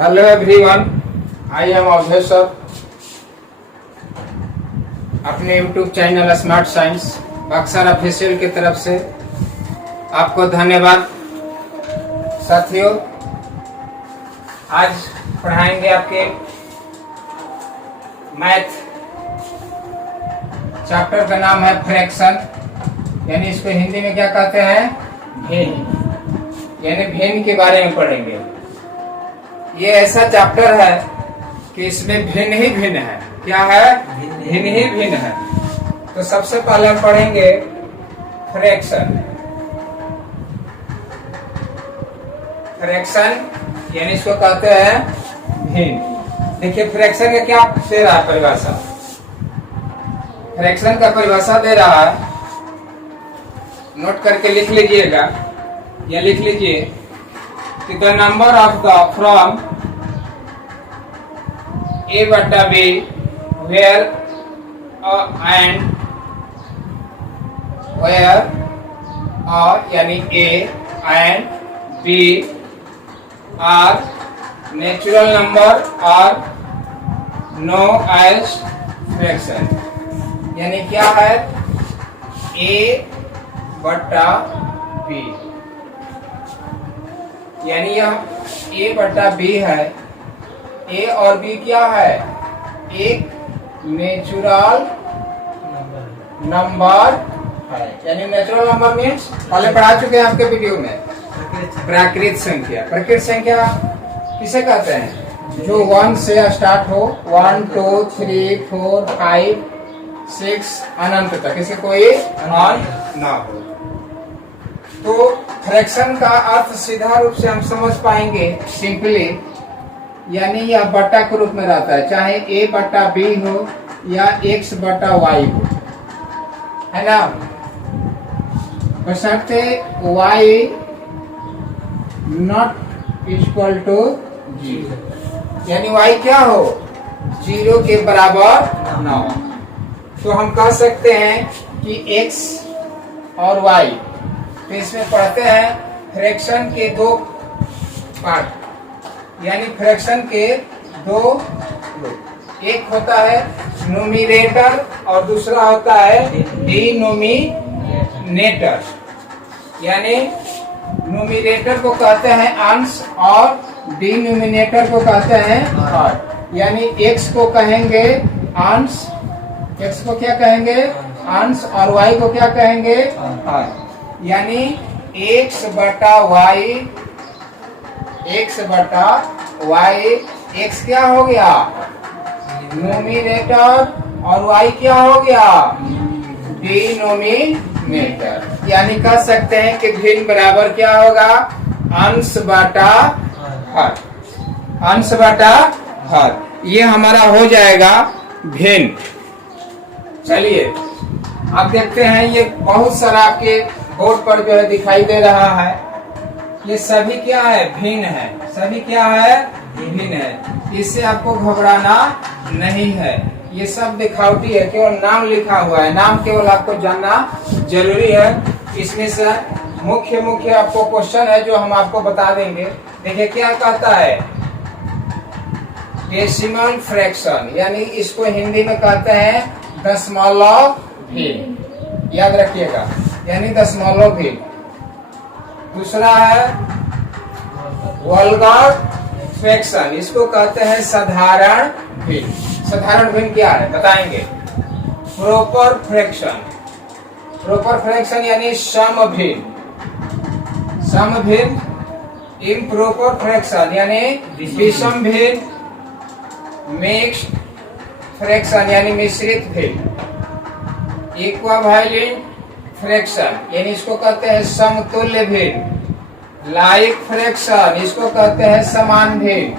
Hello everyone, I am Abhay sir. अपने YouTube channel smart science Buxar official की तरफ से आपको धन्यवाद। साथियों, आज पढ़ाएंगे आपके मैथ चैप्टर का नाम है फ्रैक्शन, यानी इसको हिंदी में क्या कहते हैं, भिन्न, यानी भिन्न के बारे में पढ़ेंगे। ये ऐसा चैप्टर है कि इसमें भिन्न ही भिन्न है। क्या है? भिन्न ही भिन्न है। तो सबसे पहले हम पढ़ेंगे फ्रैक्शन। फ्रैक्शन यानी इसको कहते हैं भिन्न। देखिए फ्रैक्शन का क्या दे रहा है परिभाषा। फ्रैक्शन का परिभाषा दे रहा है, नोट करके लिख लीजिएगा या लिख लीजिए कि the number of the from A बटा बी वेयर एंड वेयर यानी A and B are natural number और नो एज फ्रैक्शन। यानी क्या है? ए बटा बी, यानी यह ए बटा बी है। ए और बी क्या है? एक नेचुरल नंबर है। यानी नेचुरल नंबर मीन्स पहले पढ़ा चुके हैं आपके वीडियो में, प्राकृत संख्या। प्राकृत संख्या किसे कहते हैं? जो 1 से स्टार्ट हो, 1 2 3 4 5 6 अनंत तक, किसी कोई अंत ना हो। तो फ्रैक्शन का अर्थ सीधा रूप से हम समझ पाएंगे सिंपली, यानी यह बटा के रूप में रहता है, चाहे ए बटा बी हो या एक्स बटा वाई हो, है ना। बशर्ते वाई नॉट इक्वल टू 0, यानी वाई क्या हो? 0 के बराबर ना हो। तो हम कह सकते हैं कि x और y, तो इसमें पढ़ते हैं फ्रैक्शन के दो पार्ट, यानी फ्रैक्शन के दो रूप। एक होता है न्यूमरेटर और दूसरा होता है डिनोमिनेटर। यानी न्यूमरेटर को कहते हैं अंश और डिनोमिनेटर को कहते हैं हर। यानी x को कहेंगे अंश, x को क्या कहेंगे? अंश, और y को क्या कहेंगे? हर। यानी x बटा y, x बटा y, x क्या हो गया? न्यूमरेटर, और y क्या हो गया? डिनोमिनेटर। यानी कह सकते हैं कि भिन्न बराबर क्या होगा? अंश बटा हर। अंश बटा हर, ये हमारा हो जाएगा भिन्न। चलिए अब देखते हैं, ये बहुत सारा आपके बोर्ड पर जो है दिखाई दे रहा है। ये सभी क्या है? भिन्न है। सभी क्या है? भिन्न है। इससे आपको घबराना नहीं है। ये सब दिखावटी है, केवल नाम लिखा हुआ है। नाम केवल आपको जानना जरूरी है। इसमें से मुख्य आपको क्वेश्चन है जो हम आपको बता देंगे। देखिए क्या कहता है, डेसिमल फ्रैक्शन, यानी इसको हिंदी में कहते हैं दशमलव भिन्न। याद रखिएगा, यानी दशमलव भिन्न। दूसरा है वल्गर फ्रैक्शन, इसको कहते हैं साधारण भिन्न। साधारण भिन्न क्या है बताएंगे। प्रॉपर फ्रैक्शन, प्रॉपर फ्रैक्शन यानी सम भिन्न। सम भिन्न। इम्प्रॉपर फ्रैक्शन यानी विषम भिन्न। मिक्स्ड फ्रैक्शन यानी मिश्रित भिन्न। इक्विवेलेंट फ्रैक्शन, यानी इसको कहते हैं समतुल्य भिन्न। लाइक फ्रैक्शन, इसको कहते हैं समान भिन्न।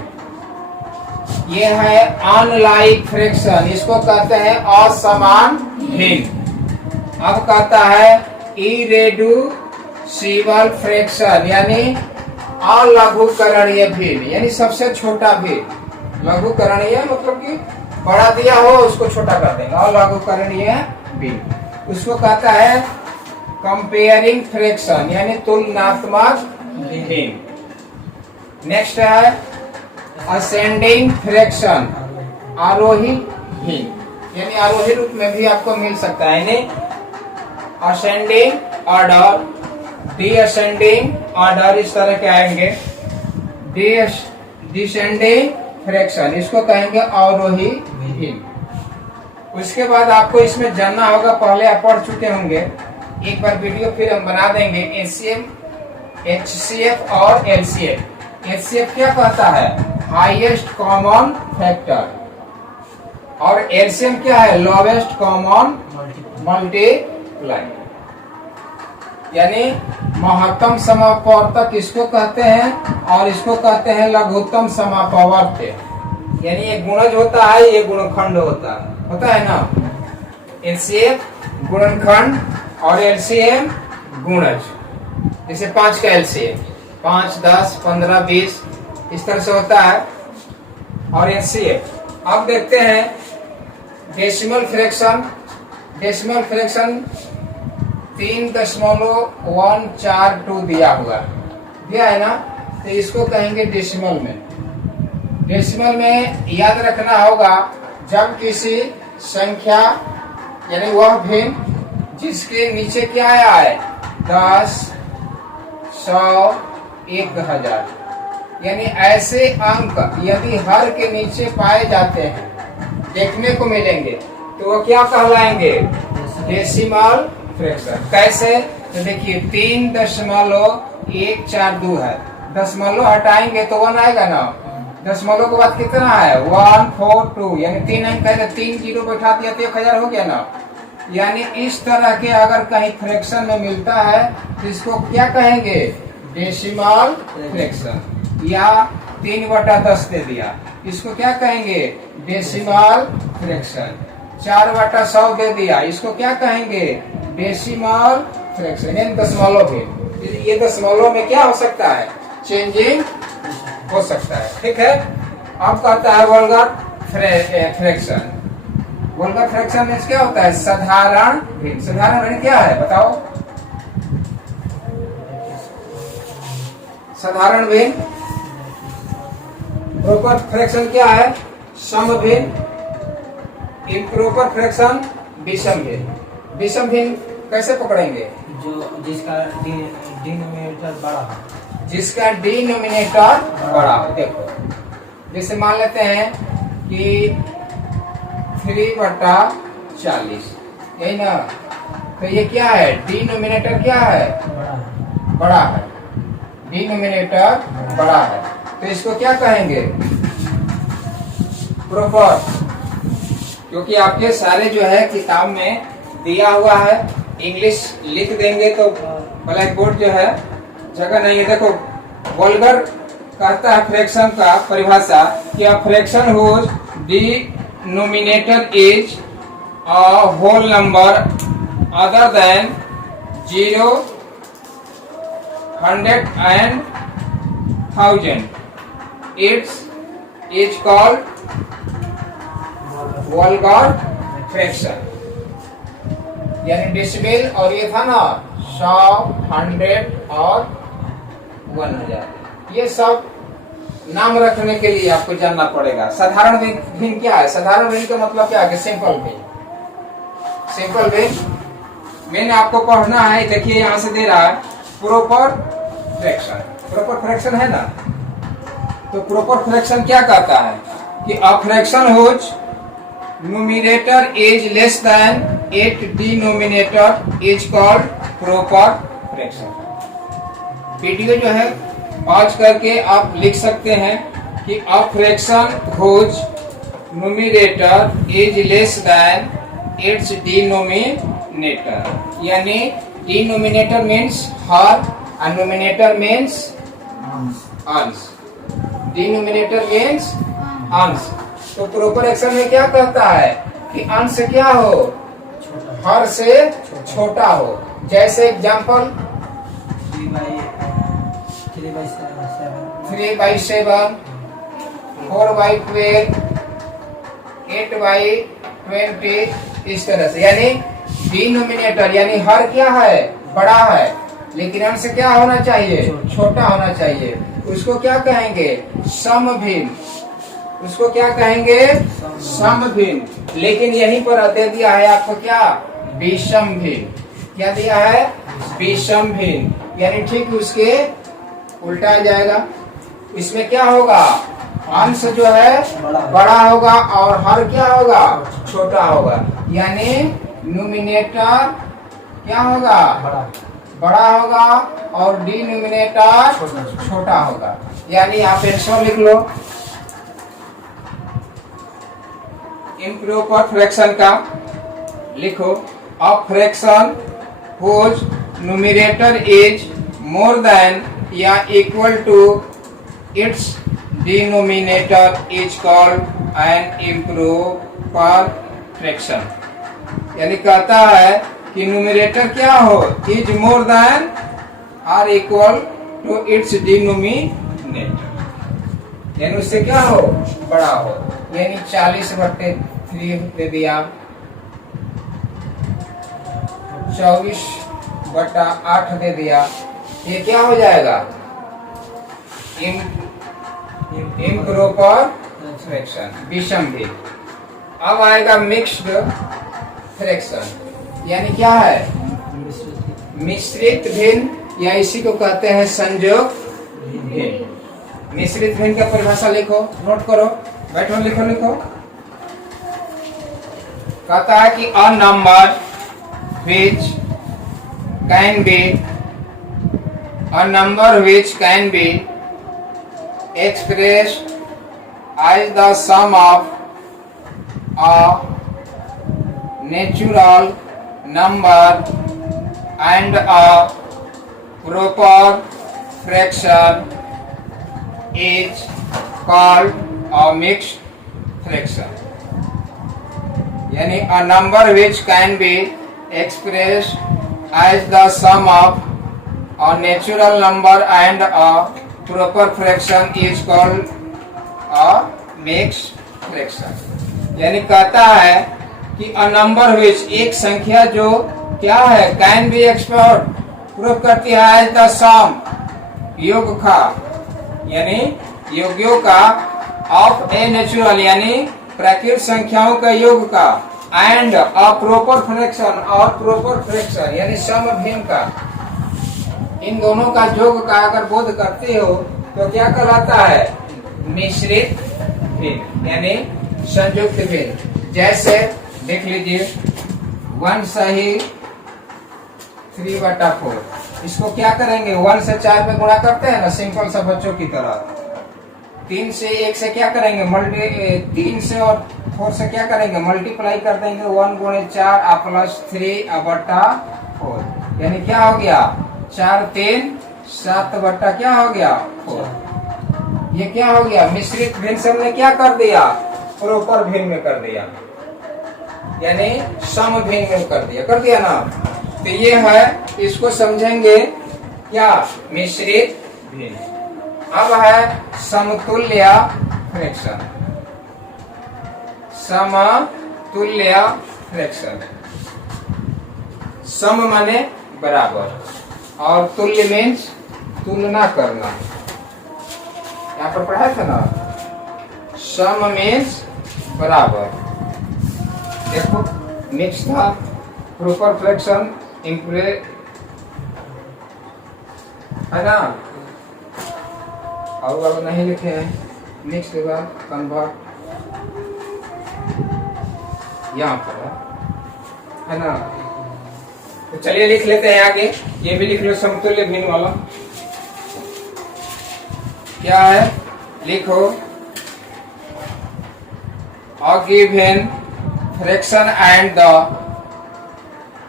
ये है अनलाइक फ्रैक्शन, इसको कहते हैं असमान भिन्न। अब कहता है इरेड्यूसिबल फ्रैक्शन, यानी अलघुकरणीय भिन्न, यानी सबसे छोटा भिन्न। लघुकरणीय मतलब कि बड़ा दिया हो उसको छोटा कर देंगे, अलघुकरणीय भिन्न। उसको कहता है कंपेयरिंग फ्रैक्शन, यानी तुलनात्मक भिन्न। नेक्स्ट है असेंडिंग फ्रैक्शन, आरोही हीन, यानी आरोही रूप में भी आपको मिल सकता है, यानी असेंडिंग ऑर्डर, डिसेंडिंग ऑर्डर, इस तरह के आएंगे। डिसेंडिंग फ्रैक्शन, इसको कहेंगे अवरोही हीन। उसके बाद आपको इसमें जानना होगा, पहले आप पढ़ चुके होंगे, एक बार वीडियो फिर हम बना देंगे। HCF और LCF। HCF क्या कहता है? हाईएस्ट कॉमन फैक्टर, और LCM क्या है? लोवेस्ट कॉमन मल्टीप्लाई, यानी महत्तम समापवर्तक इसको कहते हैं, और इसको कहते हैं लघुत्तम समापवर्त्य। यानी ये गुणज होता है, ये गुणनखंड होता है ना। LCF गुणनखंड और LCM गुणज। जैसे 5 का LCM 5, 10, 15, 20 इस तरह से होता है। और LCF अब देखते हैं डेसिमल फ्रैक्शन। डेसिमल फ्रैक्शन 3.142 दिया है ना, तो इसको कहेंगे डेसिमल में। डेसिमल में याद रखना होगा, जब किसी संख्या यानी वह भिन्न जिसके नीचे क्या आया है 10, 100, 1000, यानी ऐसे अंक यदि हर के नीचे पाए जाते हैं, देखने को मिलेंगे, तो वो क्या कहलाएंगे? Decimal fraction. कैसे? तो देखिए 3.142 है, दशमलव हटाएंगे तो 1 आएगा ना। दशमलव के बाद कितना है? 142, यानी 3 अंक है, 3 जीरो बैठा दिया तो 1000 हो गया ना। यानी इस तरह के अगर कहीं फ्रैक्शन में मिलता है तो इसको क्या कहेंगे? Decimal fraction. या 3/10 दे दिया, इसको क्या कहेंगे? Decimal fraction. 4/100 दे दिया, इसको क्या कहेंगे? Decimal fraction. यानी दशमलव भी, ये दशमलव में क्या हो सकता है? चेंजिंग हो सकता है। ठीक है। अब कहता है वल्गर फ्रैक्शन। वल्गर फ्रैक्शन में क्या होता है? साधारण भिन्न। साधारण भिन्न क्या है बताओ? साधारण भिन्न। प्रॉपर फ्रैक्शन क्या है? सम भिन्न। इम्प्रॉपर फ्रैक्शन विषम भिन्न। विषम भिन्न कैसे पकड़ेंगे? जिसका डिनोमिनेटर बड़ा हो। जिसका डिनोमिनेटर बड़ा हो। देखो जैसे मान लेते हैं कि 3/40, यही ना, तो ये क्या है? डिनोमिनेटर क्या है? बड़ा है। डिनोमिनेटर बड़ा है, तो इसको क्या कहेंगे? प्रॉपर। क्योंकि आपके सारे जो है किताब में दिया हुआ है, इंग्लिश लिख देंगे तो ब्लैक बोर्ड जो है जगह नहीं है। देखो वल्गर कहता है फ्रैक्शन का परिभाषा कि a fraction whose denominator is a whole number other than 0, 100 and 1000. It is called vulgar fraction. यानी डेसिमल, और ये था ना 100, 100 और 1000, ये सब नाम रखने के लिए आपको जानना पड़ेगा। साधारण भिन्न क्या है? साधारण भिन्न का मतलब क्या है? सिंपल भिन्न। सिंपल भिन्न मैंने आपको पढ़ना है। देखिए यहाँ से दे रहा है प्रॉपर फ्रैक्शन। प्रॉपर फ्रैक्शन है ना, तो प्रॉपर फ्रैक्शन क्या कहता है कि a fraction whose numerator is less than 8 denominator is called proper fraction। Video जो है पॉज करके आप लिख सकते हैं कि a fraction whose numerator is less than its denominator. यानी डिनोमिनेटर मीन्स हर, और न्यूमरेटर मीन्स अंश। डिनोमिनेटर मीन्स अंश। तो प्रॉपर एक्शन में क्या कहता है कि अंश क्या हो? हर से छोटा हो। जैसे एग्जाम्पल 3/7, 4/12, 8/20, इस तरह से। यानी डिनोमिनेटर यानी हर क्या है? बड़ा है, लेकिन अंश क्या होना चाहिए? छोटा होना चाहिए। उसको क्या कहेंगे? समभिन्न, उसको क्या कहेंगे? समभिन्न। लेकिन यहीं पर दे दिया है आपको क्या? विषम भिन्न। क्या दिया है? विषम भिन्न, यानी ठीक उसके उल्टा आ जाएगा। इसमें क्या होगा? अंश जो है बड़ा होगा और हर क्या होगा? छोटा होगा, यानी न्यूमिनेटर क्या होगा? बड़ा होगा और डिनोमिनेटर छोटा होगा। यानी आप आंसर लिख लो इम्प्रॉपर फ्रैक्शन का। लिखो a fraction whose numerator is more than या equal to its denominator is called an improper fraction। यानी कहता है कि न्यूमरेटर क्या हो? Is more than or equal to its denominator, यानी उससे क्या हो? बड़ा हो। यानी 40/3 दे दिया, 24/8 दे दिया। ये क्या हो जाएगा? इम्प्रॉपर फ्रैक्शन, विषम भिन्न। अब आएगा मिक्स्ड फ्रैक्शन, यानी क्या है? मिश्रित भिन्न, या इसी को कहते हैं संयोग भिन्न। मिश्रित भिन्न का परिभाषा लिखो, नोट करो, बैठो, लिखो लिखो। कहता है कि a number which can be expressed as the sum of a natural number and a proper fraction is called a mixed fraction। यानी a number which can be expressed as the sum of a natural number and a proper fraction is called a mixed fraction। यानी कहता है कि a number which एक संख्या जो क्या है? can be expressed, प्रूव करती है as the sum योग का, यानी योगियों का of a natural यानी प्राकृतिक संख्याओं का योग का एंड अ प्रॉपर फ्रैक्शन और प्रॉपर फ्रैक्शन यानी समभिन्न का, इन दोनों का योग का अगर बोध करते हो तो क्या कहलाता है? मिश्रित भिन्न यानी संयुक्त भिन्न। जैसे देख लीजिए 1 सही 3/4, इसको क्या करेंगे? 1 से 4 पे गुणा करते हैं ना, सिंपल सा बच्चों की तरह। 3 से 1 से क्या करेंगे? 3 से और 4 से क्या करेंगे? मल्टीप्लाई कर देंगे। 1 × 4 प्लस 3/4, यानी क्या हो गया? 4 3 7 बट्टा क्या हो गया? 4। ये क्या हो गया? मिश्रित भिन्न से हमने क्या कर दिया? प्रॉपर भिन्न में कर दिया, यानी सम भिन्न में कर दिया ना। तो ये है, इसको समझेंगे क्या? मिश्रित भिन्न। अब है समतुल्य फ्रैक्शन। समतुल्य फ्रैक्शन, सम माने बराबर और तुल्य मीन्स तुलना करना। यहाँ पर पढ़ा था ना, सम मीन्स बराबर। देखो मिक्स था, प्रॉपर फ्रैक्शन है ना, और अब नहीं लिखे हैं। मिक्स के बाद कन्वर्ट यहाँ पर है ना। तो चलिए लिख लेते हैं आगे, ये भी लिख लो समतुल्य भिन्न वाला। क्या है? लिखो a given fraction and the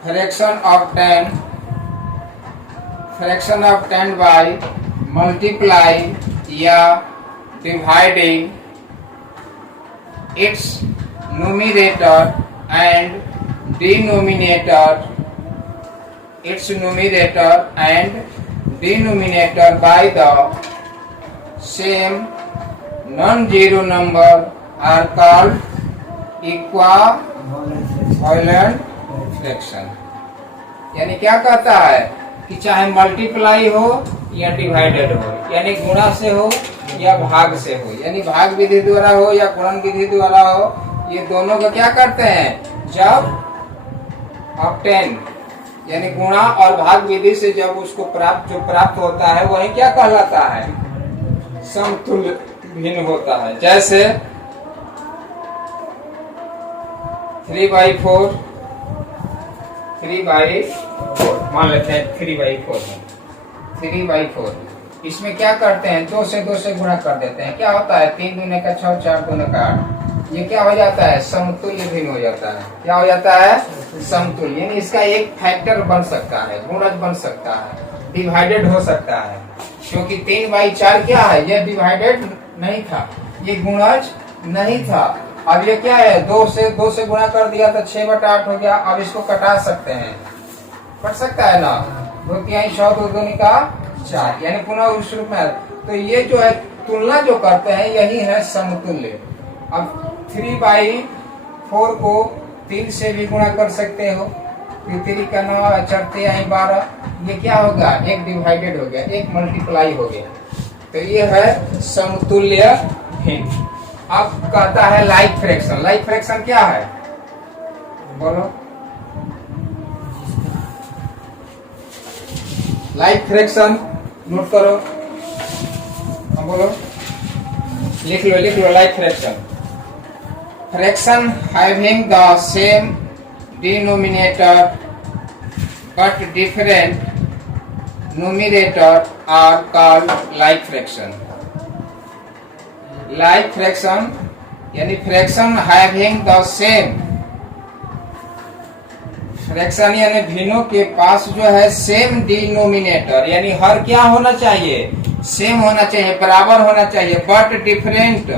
fraction obtained by multiply या dividing its numerator and denominator by the same non-zero number are called equivalent fraction। यानी क्या कहता है कि चाहे मल्टीप्लाई हो या डिवाइडेड हो, यानी गुणा से हो या भाग से हो, यानी भाग विधि द्वारा हो या गुणन विधि द्वारा हो, ये दोनों को क्या करते हैं, जब ऑब्टेन यानी गुणा और भाग विधि से जब उसको प्राप्त होता है वही क्या कहलाता है, समतुल्य भिन्न होता है। जैसे 3/4 मान लेते हैं 3/4 इसमें क्या करते हैं, 2 से गुणा कर देते हैं, क्या होता है 3 दूने का 6, 4 दूने का 8, ये क्या हो जाता है, समतुल्य भिन्न हो जाता है। क्या हो जाता है, समतुल्य, यानी इसका एक फैक्टर बन सकता है, गुणज बन सकता है, डिवाइडेड हो सकता है, क्योंकि 3/4 क्या है, ये डिवाइडेड नहीं था, ये गुणज नहीं था। अब ये क्या है, 2 से गुणा कर दिया तो 6/8 हो गया। अब इसको कटा सकते हैं, कट सकता है ना, 2 3 6 2 दूनी का 4, यानी पुनः उस रूप में। तो ये जो है तुलना जो करते हैं यही है समतुल्य। अब 3/4 को 3 से भी गुणा कर सकते हो, 3 का 9 चढ़ते आई 12, ये क्या होगा, एक डिवाइडेड हो गया, एक मल्टीप्लाई हो गया। तो ये है समतुल्य भिन्न। अब कहता है लाइक फ्रैक्शन। लाइक फ्रैक्शन क्या है, बोलो, लाइक फ्रैक्शन नोट करो, बोलो, लिख लो like fraction. Fraction having the same denominator but different numerator are called like fraction. Like fraction यानी fraction having the same, fraction यानी भिन्नों के पास जो है सेम डिनोमिनेटर, यानी हर क्या होना चाहिए, सेम होना चाहिए, बराबर होना चाहिए, बट डिफरेंट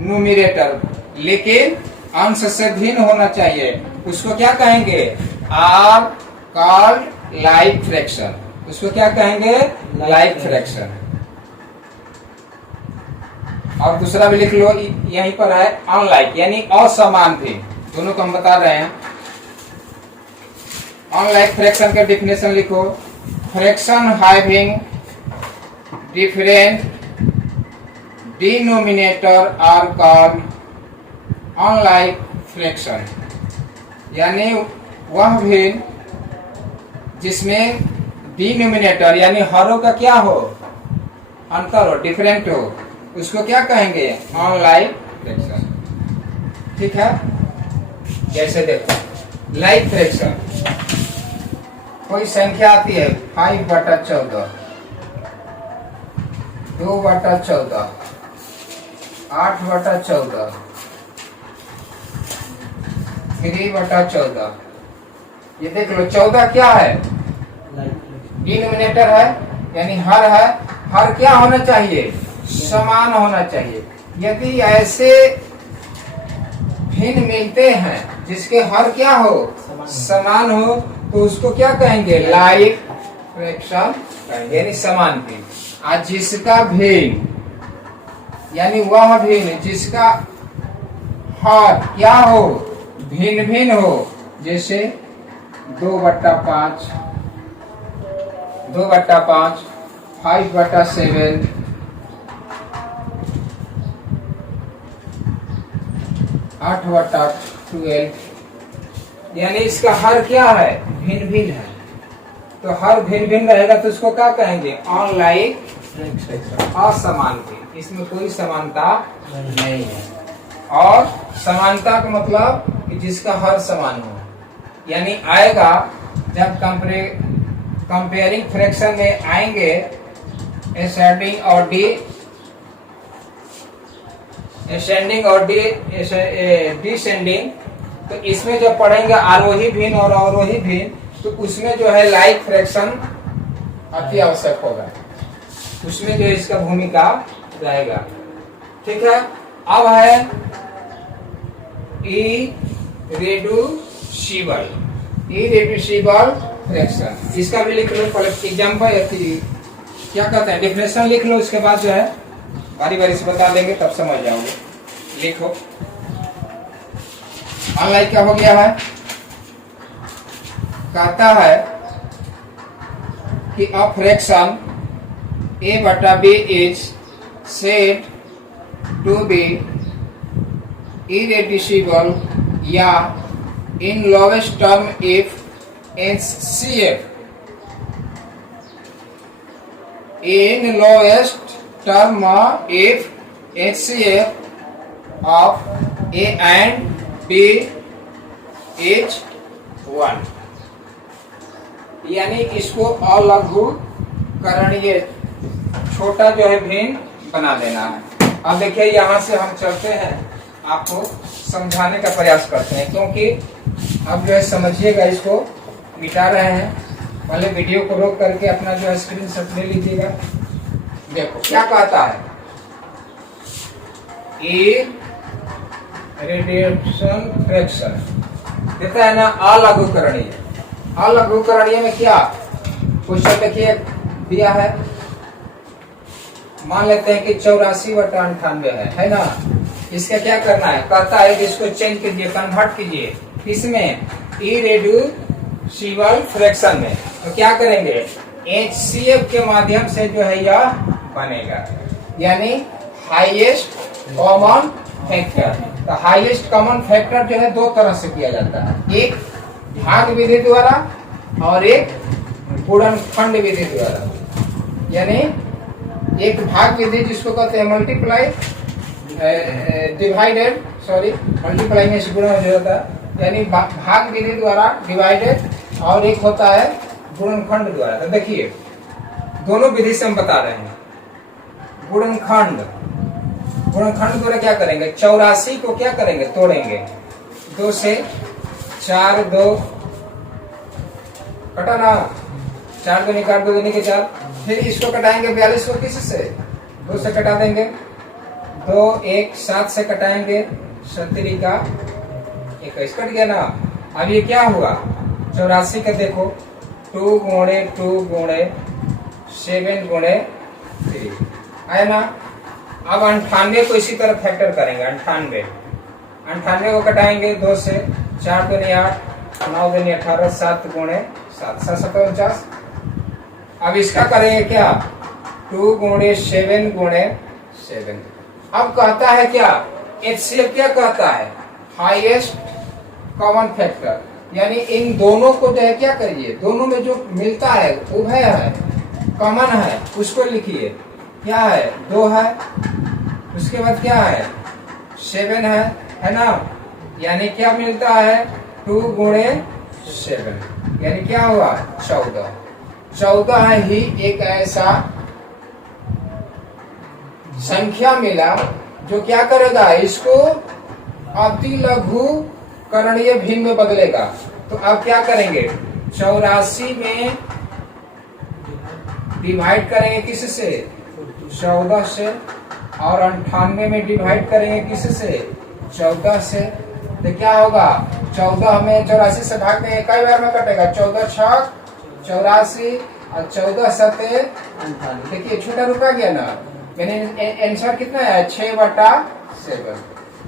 न्यूमरेटर, लेकिन अंश से भिन्न होना चाहिए, उसको क्या कहेंगे, आर कॉल्ड लाइक फ्रैक्शन। उसको क्या कहेंगे, लाइक फ्रैक्शन। और दूसरा भी लिख लो, यहीं पर है अनलाइक यानी असमान भी, दोनों को हम बता रहे हैं। अनलाइक फ्रैक्शन का डेफिनेशन लिखो, fraction having different denominator are called unlike fraction, यानी वह भिन्न जिसमें डिनोमिनेटर यानी हरों का क्या हो, अंतर हो, डिफरेंट हो, उसको क्या कहेंगे, अनलाइक फ्रैक्शन। ठीक है, जैसे देखो लाइक फ्रैक्शन, कोई संख्या आती है 5/14, 2/14, 8/14, 3/14, ये देख लो 14 क्या है, डिनोमिनेटर है, यानी हर है, हर क्या होना चाहिए, समान होना चाहिए। यदि ऐसे भिन्न मिलते हैं जिसके हर क्या हो, समान हो, तो उसको क्या कहेंगे, लाइक फ्रैक्शन कहेंगे, यानी समान भिन्न। आज जिसका भिन्न यानी वह भिन्न जिसका हर क्या हो, भिन्न भिन्न हो, जैसे 2/5, 2/5, 5/7, 8/12, यानी इसका हर क्या है, भिन्न भिन्न है। तो हर भिन्न भिन्न रहेगा तो उसको क्या कहेंगे, अनलाइक फ्रैक्शन, असमान भिन्न, इसमें कोई समानता नहीं है। और समानता का मतलब कि जिसका हर समान हो, यानी आएगा जब कंपेयरिंग फ्रैक्शन में आएंगे असेंडिंग और डिसेंडिंग, तो इसमें जब पढ़ेंगे आरोही भिन्न और अवरोही भिन्न, तो उसमें जो है लाइक फ्रैक्शन अति आवश्यक होगा, उसमें जो इसका भूमिका रहेगा। ठीक है, अब है इरेड्यूसिबल फ्रैक्शन, इसका भी लिख लो, पहले एग्जाम्पल क्या कहते हैं, डेफिनेशन लिख लो, उसके बाद जो है बारी बारी से बता देंगे, तब समझ जाओगे। लिखो, अनलाइक क्या हो गया है, कहता है कि अ फ्रैक्शन A बटा B is said to be irreducible या in lowest term if HCF in lowest term if HCF of A and B is 1, यानी इसको अलघुकरणीय छोटा जो है भिन्न बना लेना है। अब देखिए यहाँ से हम चलते हैं, आपको समझाने का प्रयास करते हैं, क्योंकि अब जो है समझिएगा, इसको मिटा रहे हैं। पहले वीडियो को रोक करके अपना जो है स्क्रीनशॉट ले लीजिएगा। देखो क्या कहता है, रेडिएशन फ्रैक्शन देता है ना अलघुकरणीय। अलघुकरणीय में क्या क्वेश्चन देखिए दिया है, मान लेते हैं कि 84/98 है ना। इसका क्या करना है, कहता है कि इसको चेंज कीजिए, कन्वर्ट कीजिए, इसमें इरेड्यूसिबल फ्रैक्शन में। तो क्या करेंगे, HCF के माध्यम से जो है यह बनेगा, यानी हाईएस्ट कॉमन फैक्टर। तो हाईएस्ट कॉमन फैक्टर जो है दो तरह से किया जाता है, एक भाग विधि द्वारा और एक गुणनखंड विधि द्वारा। यानी एक भाग विधि जिसको कहते हैं मल्टीप्लाई डिवाइडेड, सॉरी मल्टीप्लाई में से गुणा हो जाता है, यानी भाग विधि द्वारा डिवाइडेड, और एक होता है गुणनखंड द्वारा। तो देखिए दोनों विधि से हम बता रहे हैं। गुणनखंड द्वारा क्या करेंगे, 84 को क्या करेंगे, तोड़ेंगे, 2 से 4, 2 कटा ना, 4 2 निकाल, 2 2 के 4, फिर इसको कटाएंगे 42 को किस से, 2 से कटा देंगे, 2 1 7 से कटाएंगे, 37 का 21 कट गया ना। अब ये क्या हुआ, 84 का देखो 2 गुणे 2 गुणे 7 गुणे 3 आया ना। अब 98 को इसी तरह फैक्टर करेंगे, 98 को कटाएंगे, 2 से 4 2 8 9 2 18 7 गुणे 7 7 7 49। अब इसका करेंगे क्या, 2 गुणे 7 गुणे 7। अब कहता है क्या, HCF क्या कहता है, हाईएस्ट कॉमन फैक्टर, यानी इन दोनों को जो है क्या करिए, दोनों में जो मिलता है उभय है, कॉमन है, उसको लिखिए। क्या है, 2 है, उसके बाद क्या है, 7 है ना। यानी क्या मिलता है, 2 गुणे 7, यानी क्या हुआ, 14। 14 ही एक ऐसा संख्या मिला जो क्या करेगा, इसको अति लघु करणीय भिन्न में बदलेगा। तो अब क्या करेंगे, 84 में डिवाइड करेंगे किससे, 14 से, और 98 में डिवाइड करेंगे किससे, 14 से। तो क्या होगा, 14 में 84 से भाग देंगे, कई बार में कटेगा, 14 6 84 और 14 7 98। देखिए छोटा रुका गया ना, मैंने आंसर कितना है, 6/7।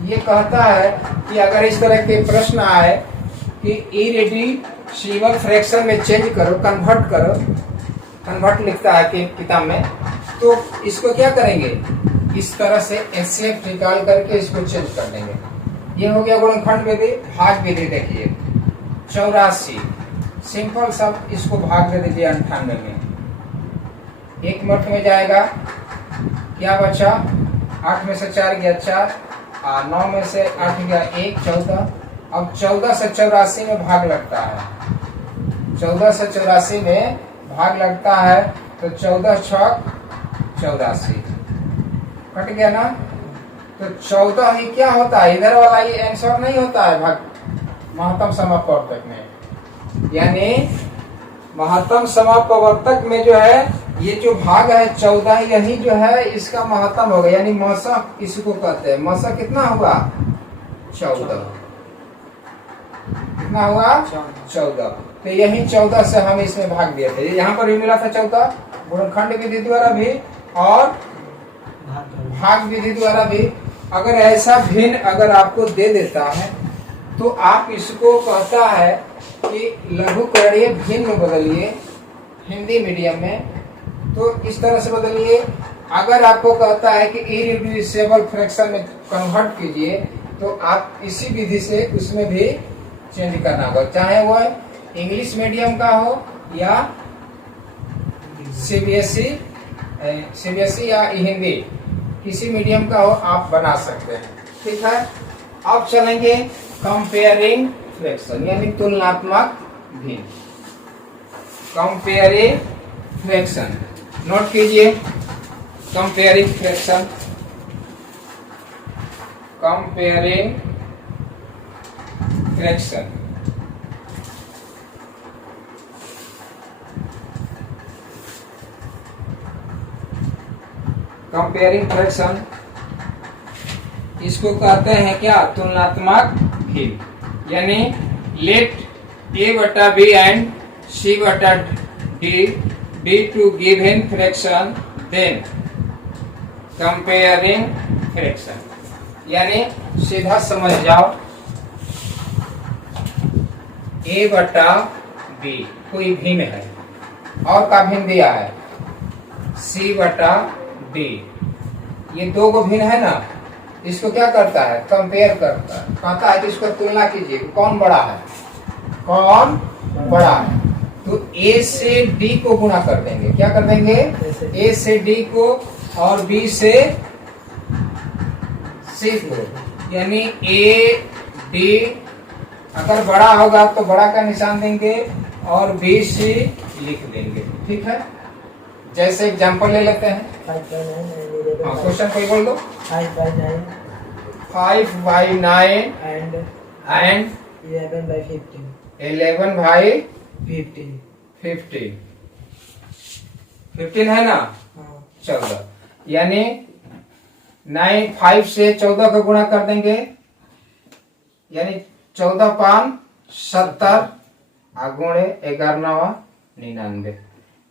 ये कहता है कि अगर इस तरह के प्रश्न आए कि इरेड्यूसिबल फ्रैक्शन में चेंज करो, कन्वर्ट करो, कन्वर्ट लिखता है कि किताब में, तो इसको क्या करेंगे, इस तरह से HCF निकाल करके इसको चेंज कर देंगे। ये हो गया गुणनखंड विधि। भाग विधि देखिए, 84 सिंपल सब, इसको भाग दे दीजिए 98 में, 1 मर्थ में जाएगा, क्या बचा, 8 में से 4 गया 4, 9 में से 8 गया 1, 14। अब 14 से 84 में भाग लगता है, 14 से 84 में भाग लगता है, तो 14 6 84 कट गया ना। तो 14 ही क्या होता है, इधर वाला ये आंसर नहीं होता है भाग महत्तम समापवर्तक में, यानी महत्तम समापवर्तक में जो है ये जो भाग है 14, यही जो है इसका महत्तम होगा, यानी मशक इसको कहते हैं। मशक कितना होगा, 14, कितना होगा, 14। तो यही 14 से हम इसमें भाग दिए थे, यहाँ पर भी मिला था 14, गुणनखंड विधि द्वारा भी और भाग विधि द्वारा भी। अगर ऐसा भिन्न अगर आपको दे देता है तो आप इसको कहता है कि लघुकरणीय भिन्न में बदलिए, हिंदी मीडियम में तो इस तरह से बदलिए। अगर आपको कहता है कि इरिड्यूसिबल फ्रैक्शन में कन्वर्ट कीजिए, तो आप इसी विधि से उसमें भी चेंज करना होगा, चाहे वो इंग्लिश मीडियम का हो या सीबीएसई या हिंदी, किसी मीडियम का हो आप बना सकते हैं। ठीक है, अब चलेंगे कंपेयरिंग फ्रैक्शन यानी तुलनात्मक भिन्न। कंपेयरिंग फ्रैक्शन नोट कीजिए। Comparing fraction, comparing fraction comparing fraction इसको कहते हैं क्या? तुलनात्मक भिन्न। यानी लेट ए बटा बी एंड सी बटा D D to given fraction then comparing fraction. यानी सीधा समझ जाओ, ए बटा बी कोई भिन्न है और का भिन्न दिया है सी बटा डी, ये दो को भिन्न है ना, इसको क्या करता है? कंपेयर करता है, कहता है कि इसको तुलना कीजिए कौन बड़ा है, कौन बड़ा है। तो ए से डी को गुणा कर देंगे, क्या कर देंगे? ए से डी को और बी से सी को, यानी ए डी अगर बड़ा होगा तो बड़ा का निशान देंगे और बी सी लिख देंगे। ठीक है, जैसे एग्जांपल ले लेते हैं। क्वेश्चन कोई बोल दो। 5 by 9 and and 11 by 15. 11 by 50. 50 15 है ना, हाँ 14, यानी 9 5 से 14 का गुणा कर देंगे, यानी 14 पान 70 गुणे 11 99।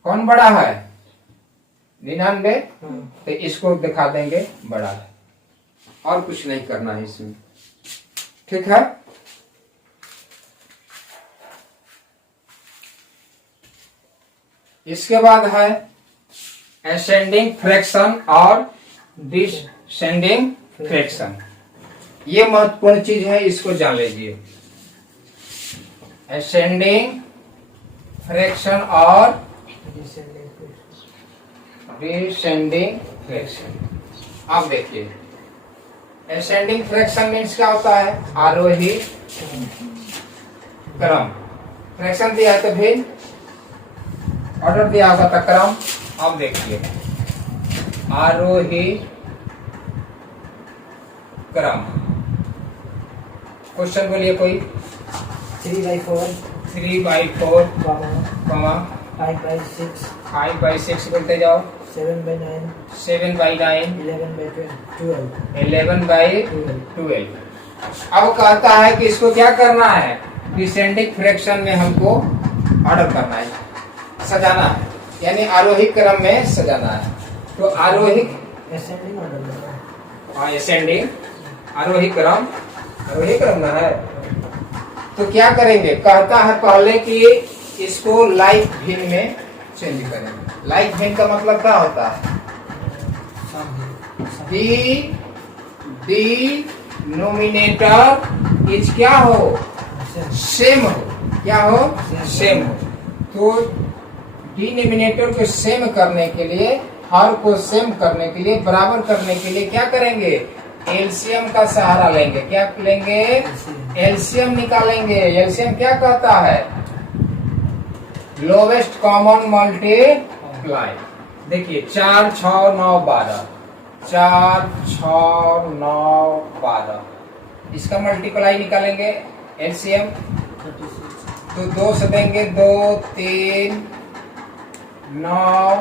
कौन बड़ा है? 99। हाँ तो इसको दिखा देंगे बड़ा है, और कुछ नहीं करना है इसमें। ठीक है, इसके बाद है असेंडिंग फ्रैक्शन और डिसेंडिंग फ्रैक्शन। ये महत्वपूर्ण चीज है, इसको जान लीजिए। असेंडिंग फ्रैक्शन और डिसेंडिंग फ्रैक्शन। अब देखिए, असेंडिंग फ्रैक्शन मीन्स क्या होता है? आरोही क्रम। फ्रैक्शन दिया है तो भिन्न, ऑर्डर दिया होगा तो क्रम। अब देखिए, आरोही क्रम। क्वेश्चन बोलिए कोई। 3 by 4, 3 by 4, comma 5 by 6, 5 by 6 बोलते जाओ। 7 by 9, 7 by 9, 11 by 12. 11 by 12। अब कहता है कि इसको क्या करना है? डिसेंडिंग फ्रैक्शन में हमको ऑर्डर करना है, सजाना है, यानी आरोही क्रम में सजाना है। तो आरोही Ascending order. असेंडिंग आरोही क्रम ना है। तो क्या करेंगे? कहता है पहले कि इसको लाइक भिन्न में चेंज करेंगे। लाइक भिन्न का मतलब क्या होता है? डी नोमिनेटर इज क्या हो? सेम हो। क्या हो? सेम हो। तो डिनोमिनेटर को सेम करने के लिए, हर को सेम करने के लिए, बराबर करने के लिए क्या करेंगे? एलसीएम का सहारा लेंगे। क्या लेंगे? एलसीएम निकालेंगे। एलसीएम क्या कहता है? Lowest common multiply. देखिए 4 6 9 12, 4 6 9 12, इसका मल्टीप्लाई निकालेंगे एलसीएम। 36. तो 2 से देंगे 2 3 9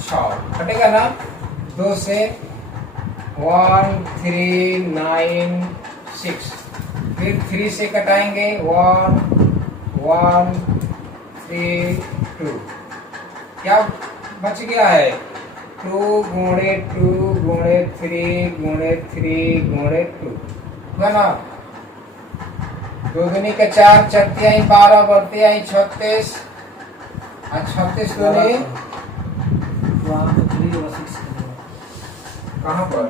6, हटेगा ना? 2 से 1 3 9 6, फिर 3 से कटाएंगे 1 1 3 2, क्या बच गया है? 2 गुणे 2 गुणे 3 गुणे 3 गुणे 2, है ना? 2 दूनी का 4, 4 आई 12, बढ़ते आई 36, 36 दूनी वहाँ पे 3 और 6 कहाँ पर?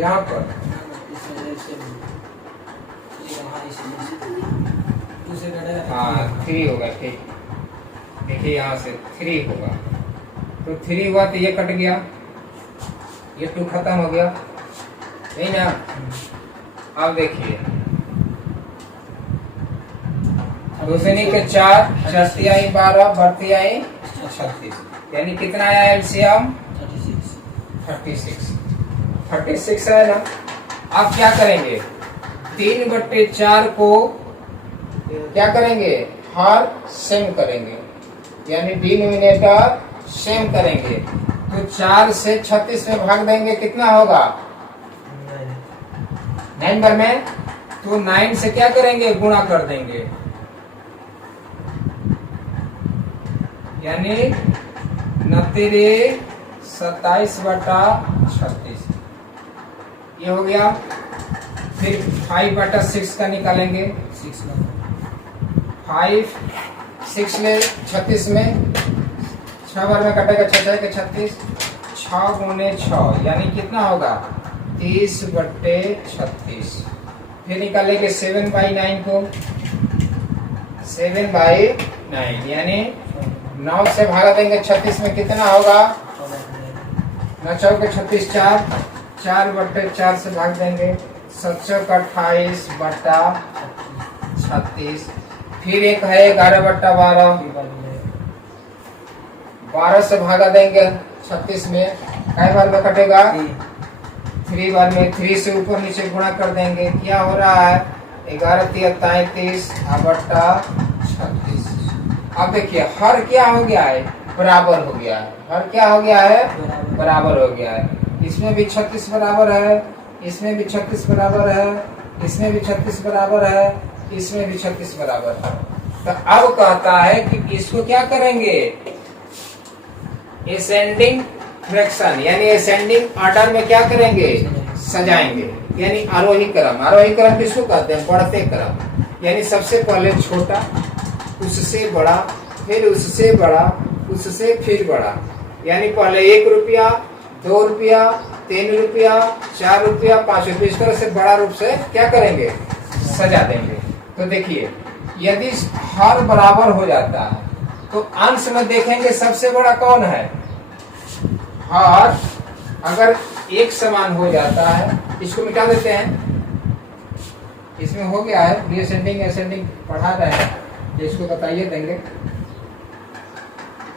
यहाँ पर। हाँ 3 होगा, ठीक। देखिए यहाँ से 3 होगा, तो 3 हुआ तो ये कट गया, ये 2 खत्म हो गया, यही ना। अब देखिए दूसरे के 4, चौथी आई 12, बढ़ती आई 36, यानी कितना आया एलसीएम? 36 है ना। अब क्या करेंगे, 3/4 को क्या करेंगे, हर सेम करेंगे, यानी डिनोमिनेटर सेम करेंगे। तो 4 से 36 में भाग देंगे, कितना होगा? 9 बार में, तो 9 से क्या करेंगे, गुणा कर देंगे, यानी 27/36 ये हो गया। फिर 5/6 का निकालेंगे, 5 6 में 36 में 6 बार में कटेगा, 6 के 36, 6 गुने 6 यानी कितना होगा, 30/36। फिर निकालेंगे 7/9 को, 7/9 यानी 9 से भागा देंगे 36 में, कितना होगा, 9 के 36, 4/4 से भाग देंगे, 7 का 28/36। फिर एक है 11/12, 12 से भागा देंगे 36 में, कई बार में कटेगा, 3 बार में, 3 से ऊपर नीचे गुणा कर देंगे, क्या हो रहा है, 11×3=33/36। अब देखिए हर क्या हो गया है, बराबर हो गया है, हर क्या हो गया है, बराबर हो गया है। इसमें भी 36 बराबर है, इसमें भी 36 बराबर है, इसमें भी 36 बराबर है, इसमें भी 36 बराबर है। तो अब कहता है कि इसको क्या करेंगे, असेंडिंग फ्रैक्शन यानी असेंडिंग ऑर्डर में क्या करेंगे, सजाएंगे, यानी आरोही क्रम। आरोही क्रम किसको कहते हैं, बढ़ते क्रम, यानी सबसे पहले छोटा, उससे बड़ा, फिर उससे बड़ा, उससे फिर बड़ा, यानी पहले 1 रुपया, 2 रुपया, 3 रुपया, 4 रुपया, 5 रुपया, इस तरह से बड़ा रूप से क्या करेंगे, सजा देंगे। तो देखिए यदि हर बराबर हो जाता है तो अंश में देखेंगे सबसे बड़ा कौन है, हर अगर एक समान हो जाता है, इसको मिटा देते हैं, इसमें हो गया है डिसेंडिंग असेंडिंग पढ़ा रहे हैं, इसको बताइए देंगे।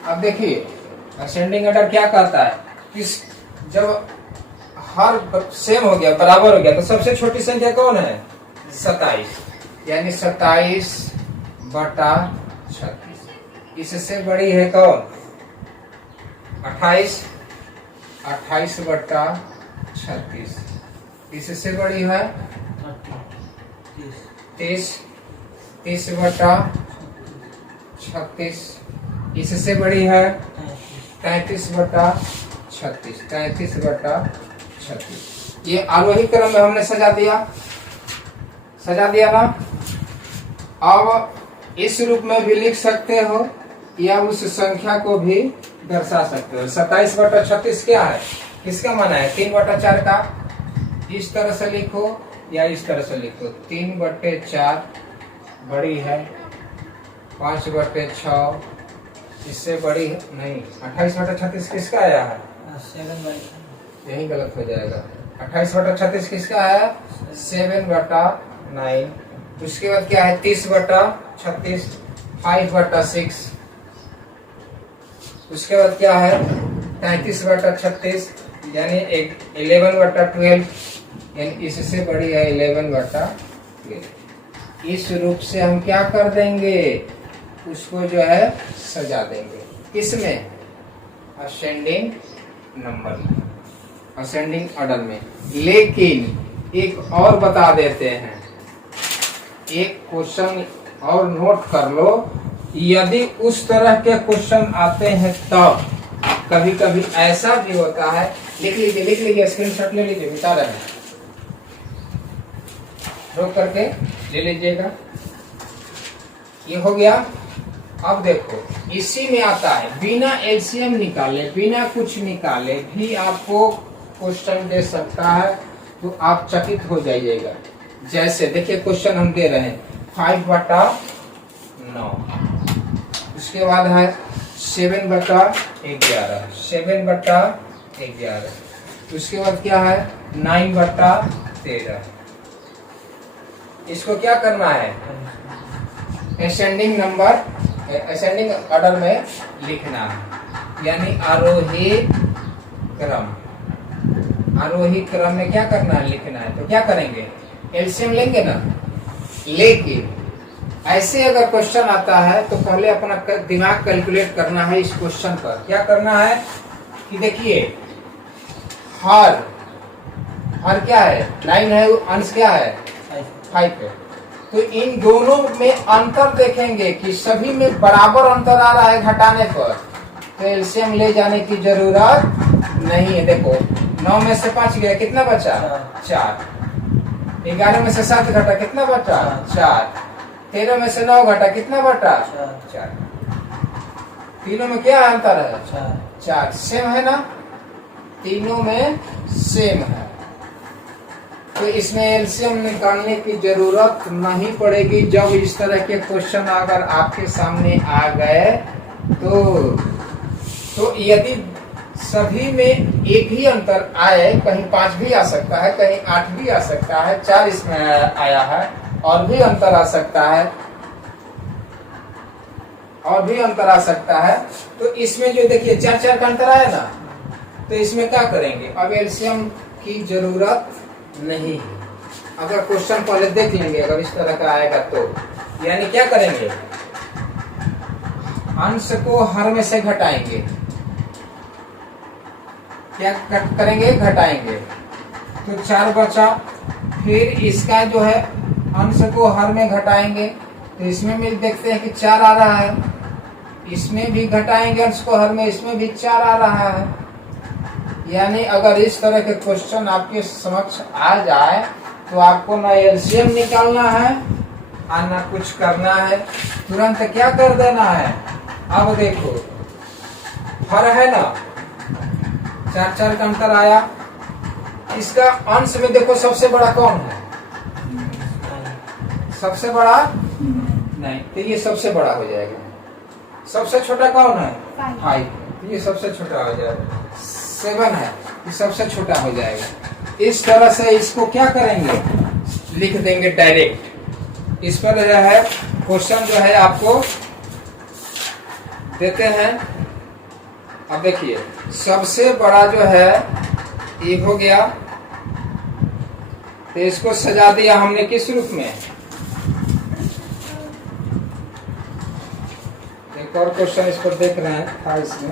अब देखिए असेंडिंग ऑर्डर क्या कहता है, किस जब हर सेम हो गया, बराबर हो गया, तो सबसे छोटी संख्या कौन है, 27, यानी 27/36। इससे बड़ी है कौन, 28, 28/36। इससे बड़ी है 30, 30/36। इससे बड़ी है 33/36, 33/36। ये आरोही क्रम में हमने सजा दिया ना। अब इस रूप में भी लिख सकते हो या उस संख्या को भी दर्शा सकते हो। 27/36 क्या है, किसका माना है, 3/4 का। इस तरह से लिखो या इस तरह से लिखो, 3/4 बड़ी है, 5/6 इससे बड़ी है नहीं। 28/36 किसका आया है, 7/9 यही गलत हो जाएगा। 28/36 किसका है, 7/9। उसके बाद क्या है, 30/36, 5/6। उसके बाद क्या है, 33/36 यानी 11/12, यानी इससे बड़ी है 11/12। इस रूप से हम क्या कर देंगे, उसको जो है सजा देंगे, किसमें, असेंडिंग नंबर में, असेंडिंग ऑर्डर में। लेकिन एक और बता देते हैं, एक क्वेश्चन और नोट कर लो, यदि उस तरह के क्वेश्चन आते हैं तब कभी कभी ऐसा भी होता है, लिख लीजिए स्क्रीनशॉट ले लीजिए, बता रहे हैं, रोक करके ले लीजिएगा। ये हो गया अब देखो इसी में आता है, बिना एलसीएम निकाले, बिना कुछ निकाले भी आपको क्वेश्चन दे सकता है, तो आप चकित हो जाइएगा। जैसे देखिए क्वेश्चन हम दे रहे हैं 5/9, उसके बाद है 7/11, 7/11, उसके बाद क्या है 9/13। इसको क्या करना है, असेंडिंग ऑर्डर में लिखना है, यानी आरोही क्रम में क्या करना है, लिखना है। तो क्या करेंगे, एलसीएम लेंगे ना, लेके ऐसे अगर क्वेश्चन आता है तो पहले अपना दिमाग कैलकुलेट करना है। इस क्वेश्चन पर क्या करना है कि देखिए हर क्या है 9 है, अंश क्या है 5 है। तो इन दोनों में अंतर देखेंगे कि सभी में बराबर अंतर आ रहा है घटाने पर, तो एलसीएम ले जाने की जरूरत नहीं है। देखो 9 में से 5 गया, कितना बचा 4, 11 में से 7 घटा, कितना बचा 4, 13 में से 9 घटा, कितना बटा 4। तीनों में क्या अंतर है 4, सेम है ना, तीनों में सेम है, तो इसमें एलसीएम निकालने की जरूरत नहीं पड़ेगी। जब इस तरह के क्वेश्चन अगर आपके सामने आ गए तो यदि सभी में एक ही अंतर आए, कहीं 5 भी आ सकता है, कहीं 8 भी आ सकता है, 4 इसमें आया है, और भी अंतर आ सकता है, तो इसमें जो देखिए 4 का अंतर आया ना, तो इसमें क्या करेंगे, अब एलसीएम की जरूरत नहीं है। अगर क्वेश्चन पहले देख लेंगे, अगर इस तरह का आएगा तो यानी क्या करेंगे, अंश को हर में से घटाएंगे। क्या करेंगे, घटाएंगे, तो 4 बचा, फिर इसका जो है अंश को हर में घटाएंगे, तो इसमें भी देखते हैं कि 4 आ रहा है, इसमें भी घटाएंगे अंश को हर में, इसमें भी 4 आ रहा है। यानी अगर इस तरह के क्वेश्चन आपके समक्ष आ जाए तो आपको ना एलसीएम निकालना है और ना कुछ करना है, तुरंत क्या कर देना है। अब देखो हर है ना, 4 का अंतर आया, इसका अंश में देखो सबसे बड़ा कौन है, सबसे बड़ा नहीं, तो ये सबसे बड़ा हो जाएगा। सबसे छोटा कौन है 5, ये सबसे छोटा हो जाएगा। 7 है, ये सबसे छोटा हो जाएगा। इस तरह से इसको क्या करेंगे, लिख देंगे डायरेक्ट। इस पर जो है क्वेश्चन जो है आपको देते हैं। अब देखिए सबसे बड़ा जो है ये हो गया, तो इसको सजा दिया हमने किस रूप में। एक और क्वेश्चन इस पर देख रहे हैं था, इसमें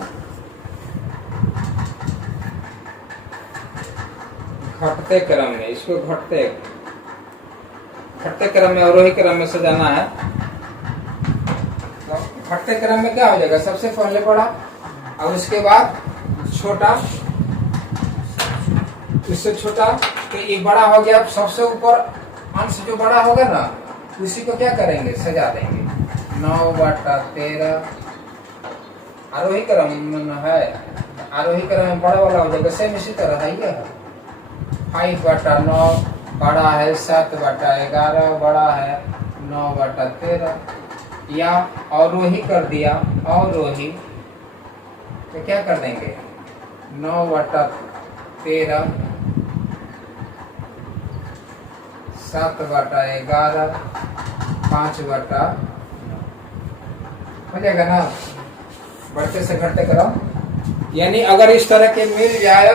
घटते क्रम में, इसको घटते क्रम में, अवरोही क्रम में सजाना है। तो घटते क्रम में क्या हो जाएगा, सबसे पहले बड़ा और उसके बाद छोटा, उससे छोटा, तो ये बड़ा हो गया। सबसे ऊपर अंश जो बड़ा होगा ना, उसी को क्या करेंगे, सजा देंगे। 9/13 आरोही क्रम है, आरोही क्रम में बड़ा वाला हो जाएगा, सेम इसी तरह है। ये 5/9 बड़ा है, 7/11 बड़ा है, 9/13, या अवरोही कर दिया, अवरोही तो क्या कर देंगे 9/13, 7/11, 5/9 हो जाएगा ना। बढ़ते से घटते करो, यानी अगर इस तरह के मिल जाए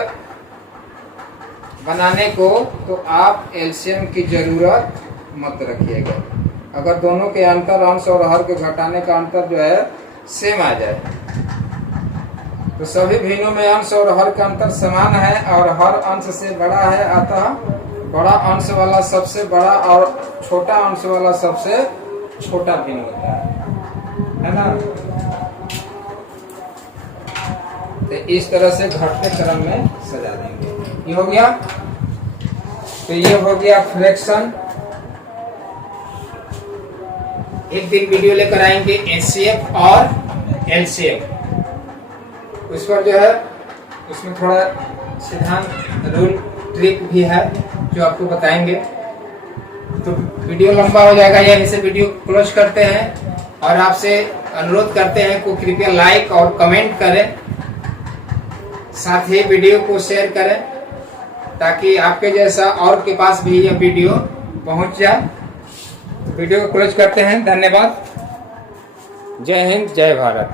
बनाने को, तो आप एलसीएम की जरूरत मत रखिएगा। अगर दोनों के अंतर, अंश और हर के घटाने का अंतर जो है सेम आ जाए, तो सभी भिन्नों में अंश और हर का अंतर समान है और हर अंश से बड़ा है, अतः बड़ा अंश वाला सबसे बड़ा और छोटा अंश वाला सबसे छोटा भिन्न होता है ना। तो इस तरह से घटते क्रम में सजा देंगे। ये हो गया, तो ये हो गया फ्रैक्शन। एक दिन वीडियो लेकर आएंगे एचसीएफ और एलसीएफ, उस पर जो है उसमें थोड़ा सिद्धांत रूल ट्रिक भी है जो आपको बताएंगे। तो वीडियो लंबा हो जाएगा, यहीं से वीडियो क्लोज करते हैं और आपसे अनुरोध करते हैं को कृपया लाइक और कमेंट करें, साथ ही वीडियो को शेयर करें ताकि आपके जैसा और के पास भी यह वीडियो पहुंच जाए। तो वीडियो को क्लोज करते हैं। धन्यवाद। जय हिंद, जय भारत।